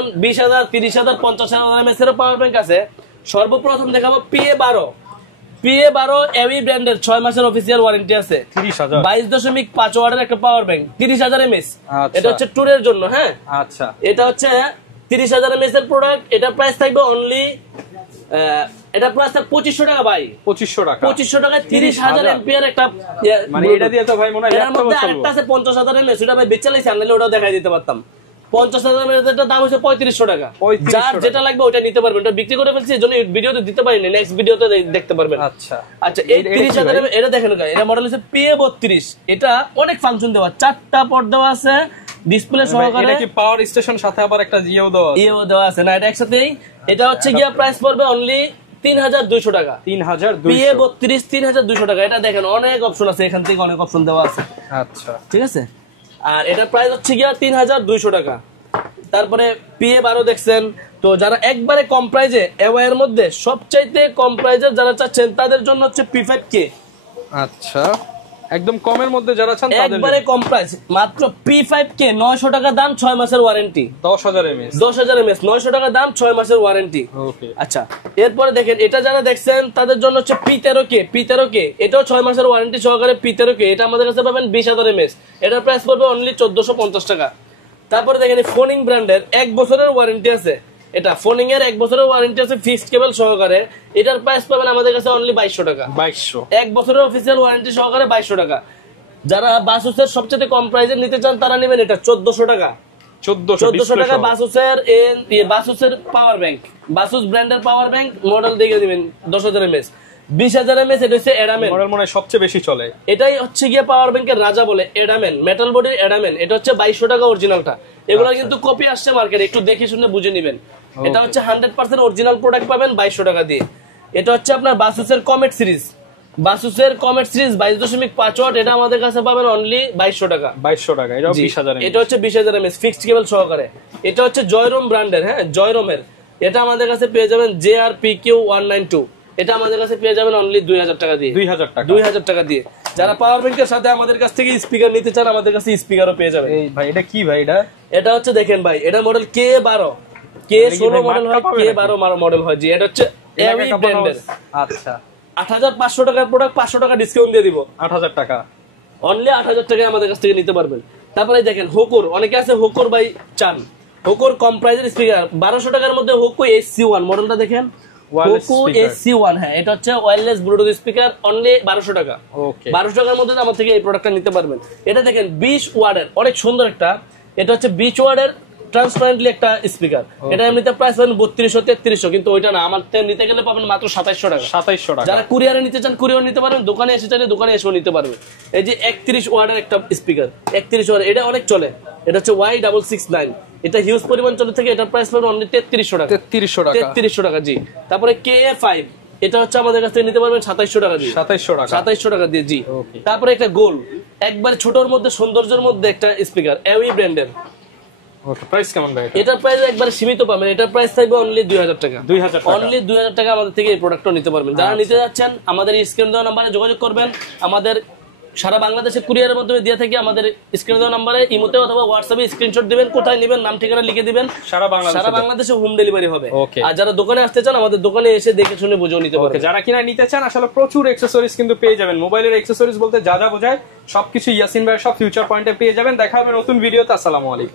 যেমন 20,000 30,000 50,000 এমএএইচ এর power bank আছে। সর্বপ্রথম দেখাবো PA12 এভি ব্র্যান্ডের 6 মাসের অফিসিয়াল ওয়ারেন্টি আছে। 30,000 22.5 ওয়াটের একটা পাওয়ার ব্যাংক 30,000 এমএএইচ। আচ্ছা। এটা হচ্ছে ট্যুরের জন্য। হ্যাঁ আচ্ছা, এটা হচ্ছে 30,000 এমএএইচ এর প্রোডাক্ট। এটা প্রাইস থাকবে অনলি এটা প্রাইস 2500 টাকা ভাই। 2500 টাকা 30,000 এম্পিয়ার একটা মানে এটা দিয়ে তো ভাই মনে হয় ল্যাপটপ চলবে। আরেকটা আছে 50,000 এমএএইচ, ওটা ভাই বেচালেই আনলে ওটাও দেখাই দিতে পারতাম। 50,000 এমএএইচ এর দাম হচ্ছে 3500 টাকা। যার যেটা লাগবে ওটা নিতে পারবেন। এটা বিক্রি করে ফেলছি এজন্য ভিডিওতে দিতে পারিনি, নেক্সট ভিডিওতে দেখতে পারবেন। আচ্ছা আচ্ছা এই 30,000 এমএএইচ এটা দেখেন গাইস, এটা মডেল হচ্ছে PA32। এটা অনেক ফাংশন দেওয়া, 4টা পোর্ট দেওয়া আছে ডিসপ্লে সহকারে। এটা কি পাওয়ার স্টেশন সাথে আবার একটা ইয়েও দেওয়া আছে না, এটা একসাথেই। এটা হচ্ছে গিয়া প্রাইস পড়বে অনলি 3,200 টাকা। 3,200 PA32 3,200 টাকা। এটা দেখেন অনেক অপশন আছে, এখান থেকে অনেক অপশন দেওয়া আছে। আচ্ছা ঠিক আছে। আর এটা প্রাইস হচ্ছে গিয়া 3,200 টাকা। তারপরে PA12 দেখছেন তো, যারা একবারে কম প্রাইজে এর মধ্যে সবচাইতে কম প্রাইজের যারা চাচ্ছেন তাদের জন্য হচ্ছে P5K। আচ্ছা একদম কমের মধ্যে যারা চান তাদের একবারে কম প্রাইস মাত্র P5K 900 টাকা দাম, 6 মাসের ওয়ারেন্টি। 10,000 এমএএইচ 900 টাকা দাম, 6 মাসের ওয়ারেন্টি। ওকে আচ্ছা এরপরে দেখেন এটা যারা দেখছেন তাদের জন্য হচ্ছে P13K। এটাও 6 মাসের ওয়ারেন্টি সহকারে P13K। এটা আমাদের কাছে পাবেন 20,000 এমএএইচ। এটার প্রাইস পড়বে অনলি 1450 টাকা। তারপরে দেখেন ফোনিং ব্র্যান্ডের 1 বছরের ওয়ারেন্টি আছে। এটা ফোনিং এর 1 বছরের ওয়ারেন্টি আছে ফিক্সড কেবল সহকারে। এটার প্রাইস পাবেন আমাদের কাছে অনলি 2200 টাকা। 2200 1 বছরের অফিসিয়াল ওয়ারেন্টি সহকারে 2200 টাকা। যারা বাসুসের সবচেয়ে কম প্রাইসে নিতে চান তারা নেবেন এটা 1400 টাকা। 1400 টাকা বাসুসের পাওয়ার ব্যাংক, বাসুস ব্র্যান্ডের পাওয়ার ব্যাংক মডেল দেখে দিবেন 10,000 এমএএইচ। 20,000 এমএএইচ এটা হচ্ছে এডামেন মডেল মনে হয় সবচেয়ে বেশি চলে। এটাই হচ্ছে গিয়ে পাওয়ার ব্যাংকের রাজা বলে, এডামেন মেটাল বডির এডামেন। এটা হচ্ছে 2200 টাকা অরিজিনালটা। এগুলো কিন্তু কপি আসছে মার্কেটে, একটু দেখে শুনে বুঝে নেবেন। এটা হচ্ছে 100% অরিজিনাল প্রোডাক্ট পাবেন 2200 টাকা দিয়ে। এটা হচ্ছে আপনার বাসুসের কমেট সিরিজ, 22.5 ওয়াট। এটা আমাদের কাছে পাবেন অনলি 2200 টাকা। 2200 টাকা এটাও 20,000 এটা হচ্ছে 20,000 এমএএইচ ফিক্সড কেবল সহকারে। এটা হচ্ছে জয়রোম ব্র্যান্ডের। হ্যাঁ জয়রোমের। এটা আমাদের কাছে পেয়ে যাবেন JRPQ192। এটা আমাদের কাছে পেয়ে যাবেন অনলি 2,000 টাকা দিয়ে। 2,000 টাকা দিয়ে। যারা পাওয়ার ব্যাংকের সাথে আমাদের কাছ থেকে স্পিকার নিতে চান আমাদের কাছে স্পিকারও পেয়ে যাবেন। এই ভাই এটা কি ভাই এটা হচ্ছে দেখেন ভাই, এটা মডেল K12 K16 মডেল হয়, K12 মডেল হয়। জি এটা হচ্ছে এভি ব্র্যান্ডের। আচ্ছা 8,500 টাকার প্রোডাক্ট 500 টাকা ডিসকাউন্ট দিয়ে দিব। 8,000 টাকা অনলি 8,000 টাকায় আমাদের কাছ থেকে নিতে পারবেন। তারপরে দেখেন হোকোর, অনেকে আছে হোকোর বাই চান। হোকোর কম প্রাইজের স্পিকার 1200 টাকার মধ্যে হোকো SC1 মডেলটা দেখেন। হোকো SC1 হ্যাঁ এটা হচ্ছে ওয়্যারলেস ব্লুটুথ স্পিকার অনলি 1200 টাকা। ওকে 1200 টাকার মধ্যে আমার থেকে এই প্রোডাক্টটা নিতে পারবেন। এটা দেখেন 20 ওয়াটের অনেক সুন্দর একটা, এটা হচ্ছে 20 ওয়াটের ট্রান্সপারেন্টলি একটা স্পিকার। এটা এমনিতে প্রাইস পাবেন 3200 3300, কিন্তু ওইটা না, আমার থেকে নিতে গেলে পাবেন মাত্র 2700 টাকা। 2700 টাকা। যারা কুরিয়ারে নিতে চান কুরিয়ার নিতে পারবেন, দোকানে এসে চাইলে দোকানে এসেও নিতে পারবেন। এই যে 31 ওয়াটের একটা স্পিকার, 31 ওয়াট, এটা অনেক চলে। এটা হচ্ছে Y669। এটা হিউজ পরিমাণ চলে থেকে এটার প্রাইস পাবেন অনলি 3300 টাকা। 3300 টাকা জি। তারপরে KA5 এটা হচ্ছে আমাদের কাছ থেকে নিতে পারবেন 2700 টাকা দিয়ে। 2700 টাকা দিয়ে জি। তারপরে একটা গোল একবার ছোটর মধ্যে সৌন্দর্যের মধ্যে একটা স্পিকার এভি ব্র্যান্ডের। ওকে প্রাইস কেমন ভাই? এটার প্রাইস একবার সীমিত পাবেন। এটার প্রাইস থাকবে অনলি 2000 টাকা। অনলি 2000 টাকা আমাদের থেকে এই প্রোডাক্টটা নিতে পারবেন। যারা নিতে যাচ্ছেন আমাদের স্ক্রিন দেওয়া নম্বরে যোগাযোগ করবেন। আমাদের সারা বাংলাদেশে কুরিয়ারের মাধ্যমে দিয়ে থাকি। আমাদের স্ক্রিন দেওয়া নম্বরে ইমোতে অথবা হোয়াটসঅ্যাপে স্ক্রিনশট দিবেন, কোথায় নেবেন নাম ঠিকানা লিখে দিবেন। সারা বাংলাদেশে হোম ডেলিভারি হবে। আর যারা দোকানে আসতে চান আমাদের দোকানে এসে দেখে শুনে বুঝেও নিতে পারবেন। যারা কিনা নিতে চান আসলে প্রচুর অ্যাকসেসরিজ কিন্তু পেয়ে যাবেন। মোবাইলের অ্যাকসেসরিজ বলতে যা যা বোঝায় সবকিছু ইয়াসিন ভাইয়ের সব ফিউচার পয়েন্টে পেয়ে যাবেন। দেখা হবে নতুন ভিডিওতে। আসসালামু আলাইকুম।